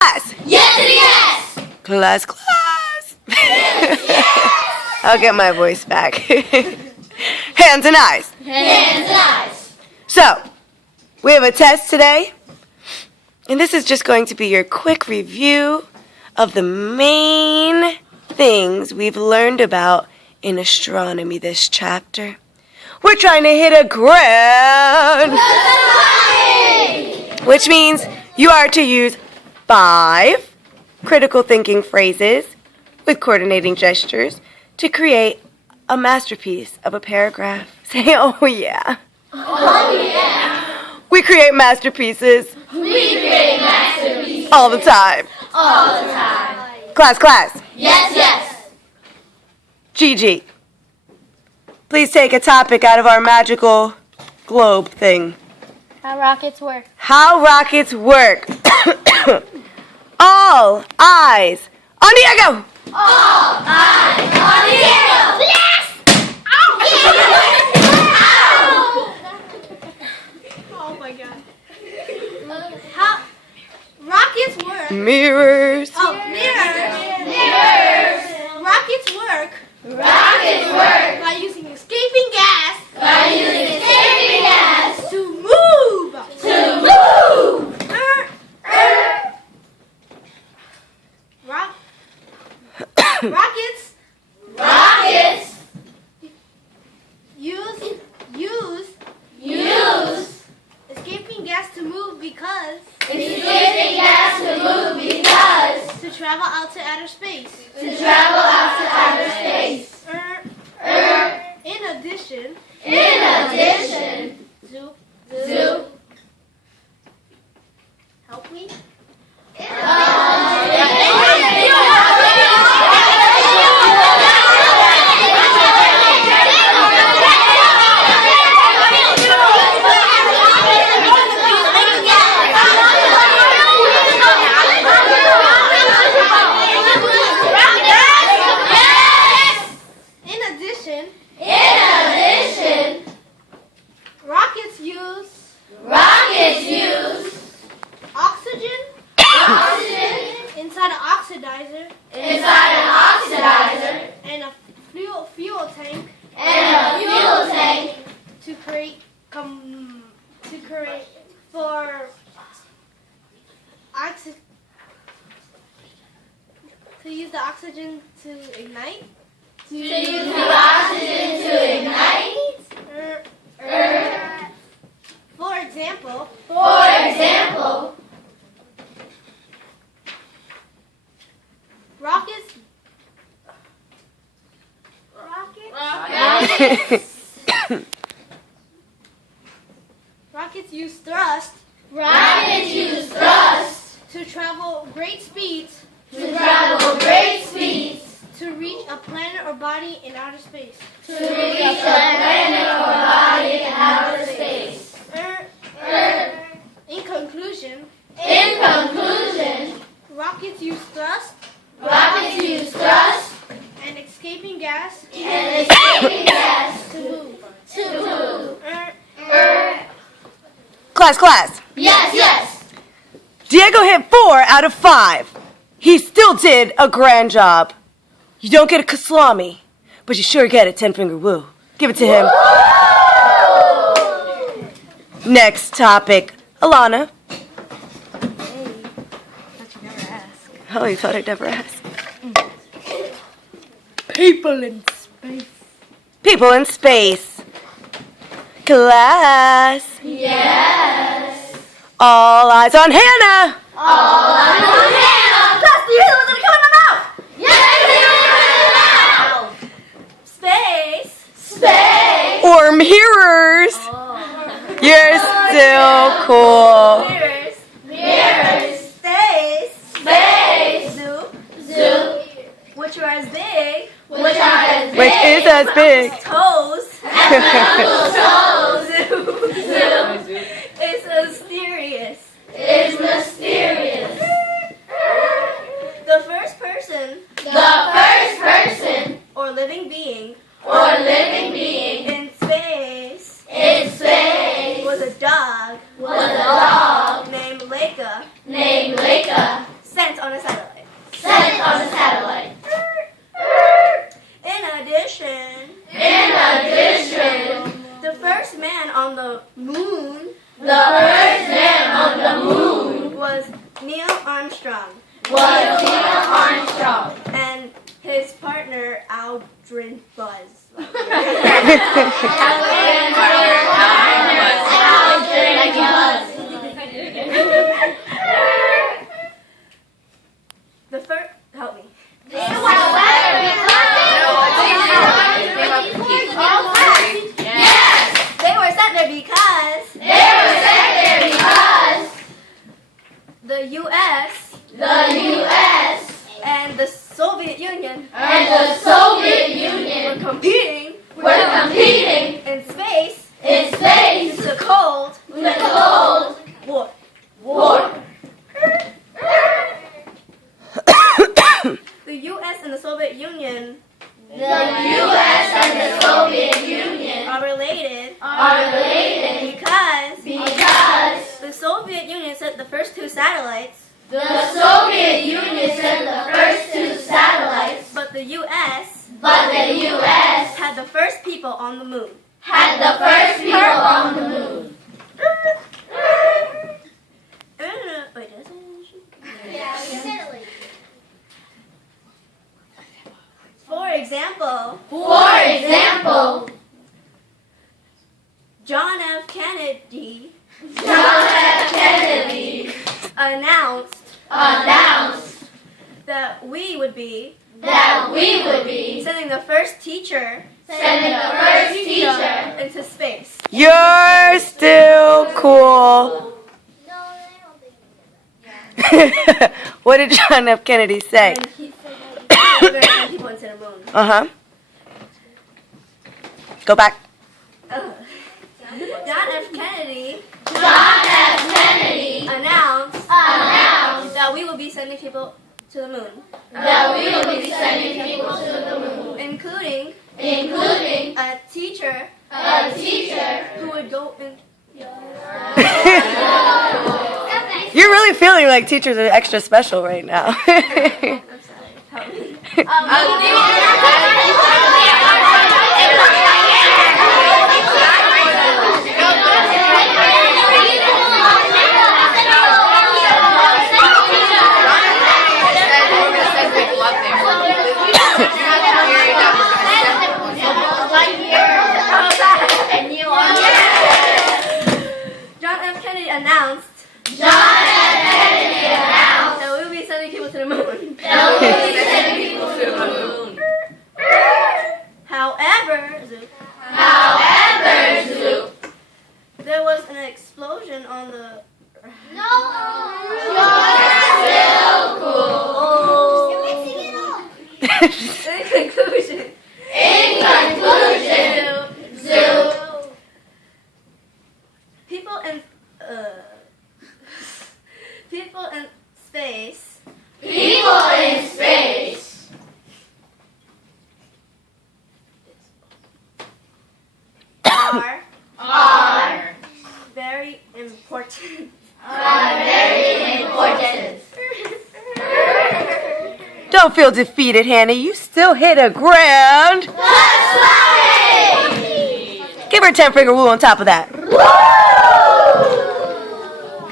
Class. Yes, yes. Class. I'll get my voice back. Hands and eyes. Hands and eyes. So, we have a test today, and this is just going to be your quick review of the main things we've learned about in astronomy this chapter. We're trying to hit a grand, which means you are to use 5 critical thinking phrases with coordinating gestures to create a masterpiece of a paragraph. Say, oh yeah. Oh yeah. We create masterpieces We create masterpieces all the time. all the time. Class. Yes, yes. Gigi, please take a topic out of our magical globe thing. How rockets work. How rockets work. All eyes on Diego. All eyes on Diego. Yes. Oh my god. How rockets work. Mirrors. Oh, mirrors. Mirrors. Rockets work Rockets work by using escaping gas by using escaping gas to move. to move. Rock. Rockets Rockets use use escaping gas to move because escaping gas to move because to travel out to outer space. to travel out to outer space. In addition, In addition, Zoo, to help me. In addition, rockets use oxygen inside an oxidizer inside an oxidizer and a fuel tank and a fuel tank to create for to use the oxygen to ignite. to use the oxygen to ignite. For example, For example, rockets use thrust rockets use thrust to travel great speeds to travel great speeds to reach a planet or body in outer space. to reach a planet or body in outer space. In conclusion, In conclusion, rockets use thrust rockets use thrust and escaping gas and escaping gas to move. to move. Class. Yes, yes. Diego hit 4 out of 5. He still did a grand job. You don't get a kaslami, but you sure get a 10-finger woo. Give it to him. Next topic, Alana. Oh, you thought I'd never ask. People in space. Class. Yes. All eyes on Hannah. All eyes on Hannah. Plus, do you hear the ones that are coming out of my mouth? Yes. Space. Space. Or mirrors. You're still cool. Mirrors. Mirrors. Space. Space. Zoo. Zoo. Which are as big. Which are as Which big is as big. Toes. as Uncle Toes. Zoo. It's mysterious. Is mysterious. The first person The first person or living being or living being in space in space was a dog was a dog named Leica. named Leica. on a satellite. Sent on a satellite. In addition, In addition, the first man on the moon the first man on the moon was Neil Armstrong was Neil Armstrong. and his partner Aldrin Buzz. The first, help me. They were sent there because the U.S. and the Soviet Union were competing in space in the Cold War. The U.S. and the Soviet Union are related because the Soviet Union sent the first two satellites, The Soviet Union sent the first two satellites, but the U.S. but the U.S. had the first people on the moon. had the first people on the moon. Wait, does it? For example, For example, John F. Kennedy John F. Kennedy announced that we would be that we would be sending the first teacher sending the first teacher. into space. You're still cool. What did John F. Kennedy say? And he said that we were going to send people into the moon. Uh-huh. Go back. John F. Kennedy John F. Kennedy announced announced that we will be sending people to the moon, that we will be sending people to the moon, including including a teacher a teacher. who would go in. You're really feeling like teachers are extra special right now. I'm sorry. Help me. John F. Kennedy announced that we will be sending people to the moon. However, there was an explosion on the. In conclusion, people in space are very important. Don't feel defeated, Hannah. You still hit a grand. Give her a 10-finger woo on top of that.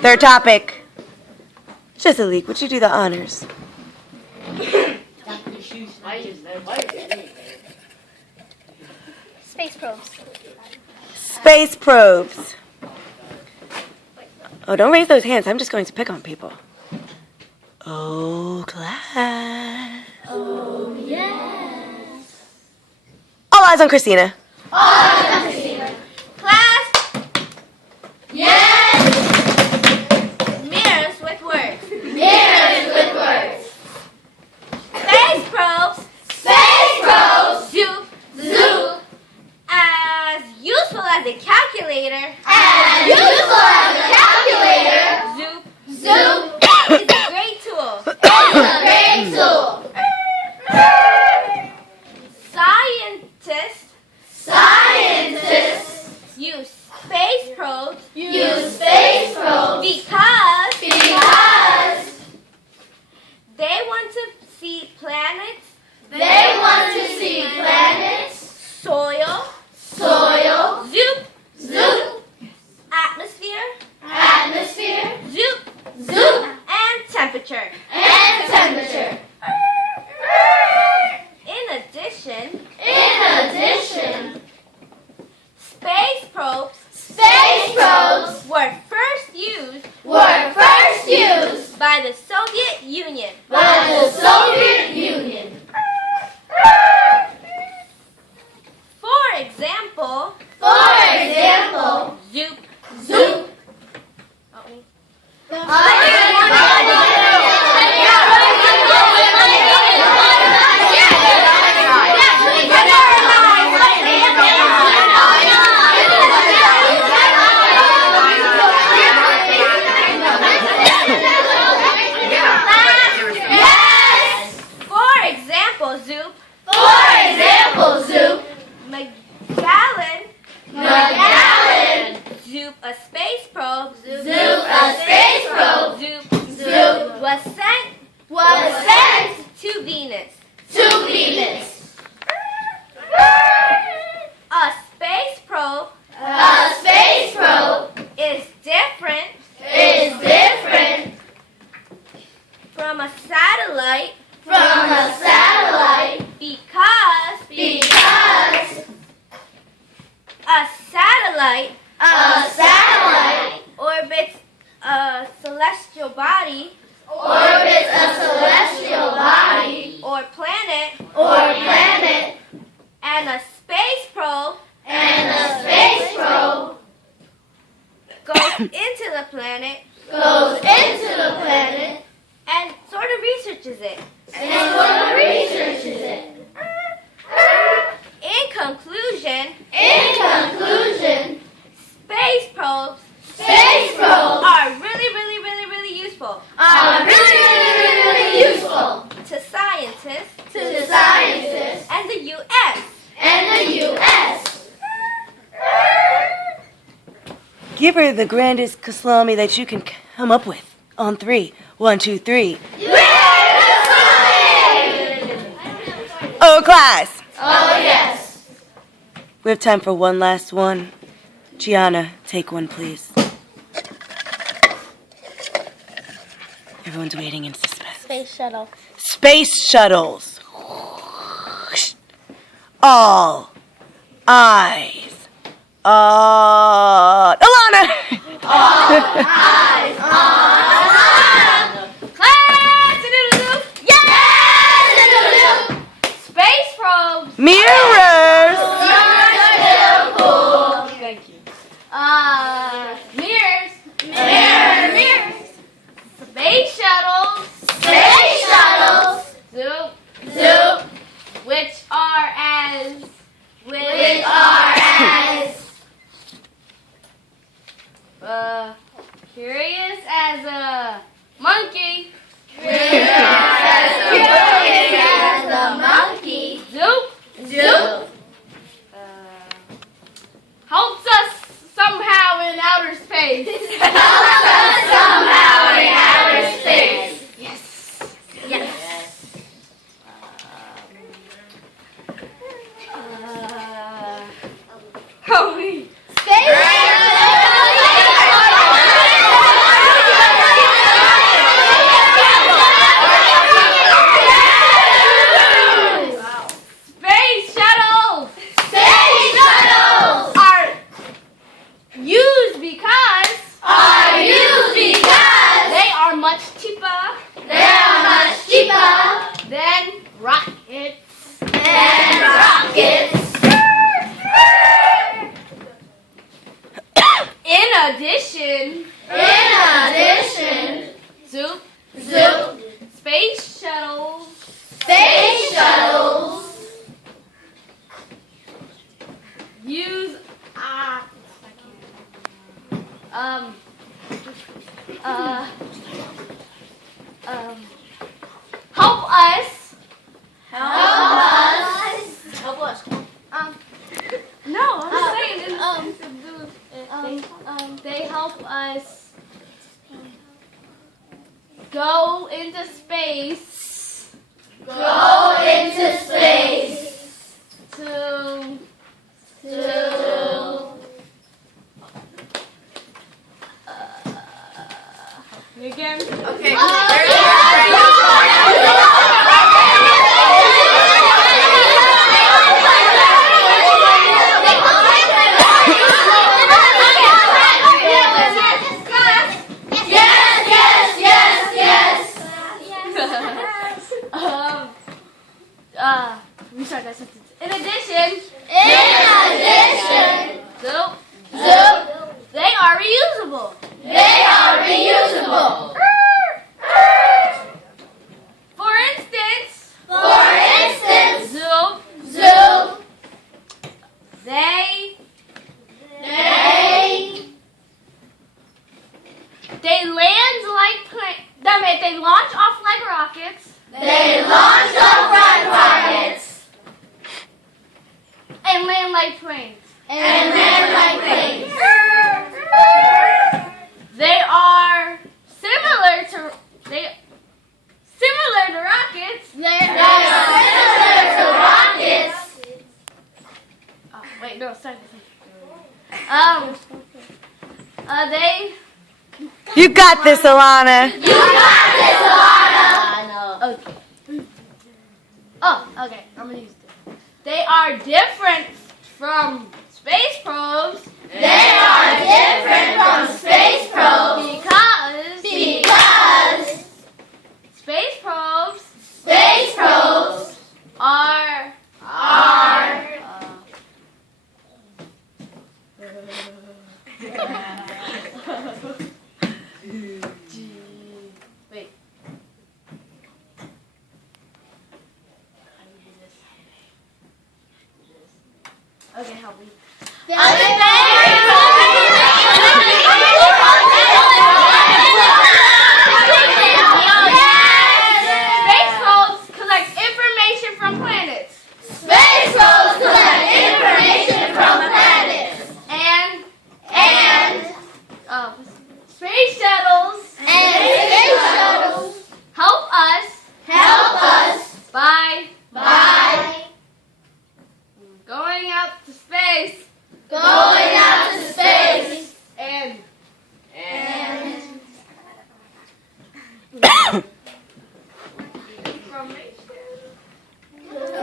Third topic. Giselique, would you do the honors? Space probes. Space probes. Oh, don't raise those hands. I'm just going to pick on people. Oh, class. Oh, yes. All eyes on Christina. Class, Yes. mirrors with words. Mirrors with words. Space probes, Space probes. zoop, Zoop. as useful as a calculator. As useful as a calculator. Zoop Zoop is a great tool. is a great tool. Scientists Scientists use space probes use temperature. and temperature. In addition, space probes space probes were first used were first used by the Soviet Union. by the Soviet Union. For example, For example, Zoop. Zoop. For example, Zoop. For example, Zoop. Magellan. Zoop, a space probe. Zoop, a space probe. Zoop was sent Was sent to Venus. to Venus. A space probe A space probe is different is different from a satellite from a satellite because because a satellite a satellite orbits a celestial body orbits a celestial body or planet, or planet, and a space probe and a space probe goes into the planet goes into the planet and sort of researches it. and sort of researches it. In conclusion, In conclusion, space probes space probes are really useful are really useful to scientists to scientists and the U.S. and the U.S. Give her the grandest Kaslami that you can come up with. On 3. 1, 2, 3. Oh, class! Oh, yes. We have time for one last one. Gianna, take one, please. Everyone's waiting in suspense. Space shuttle. Space shuttles. All eyes on Alana. Eyes on. Class! Yes! Space probes. Mirrors. Thank you. Mirrors. Mirrors. Space shuttles. Space shuttles. Zoop. Zoop. Which are as curious as a monkey. Curious as a monkey. Zoop Zoop. helps us somehow in outer space. Helps us somehow in outer space. Yes. Oh, wait. Space shuttles Space shuttles are used because they are much cheaper they are much cheaper than rockets. than rockets. In addition, Zoop, Zoop, space shuttles space shuttles use help us. help us. No, I'm saying they help us go into space Go into space to to again. okay. that sentence. In addition, so they are reusable. For instance, zoo, they land like they launch off like rockets. And land like planes. They are similar to rockets. Oh, wait, no, sorry. They. You got this, Alana. Okay. Oh, okay. I'm gonna use this. They are different from space probes. Because space probes are wait. Okay, help me. Space probes collect information from planets. And space shuttles help us by going out to space.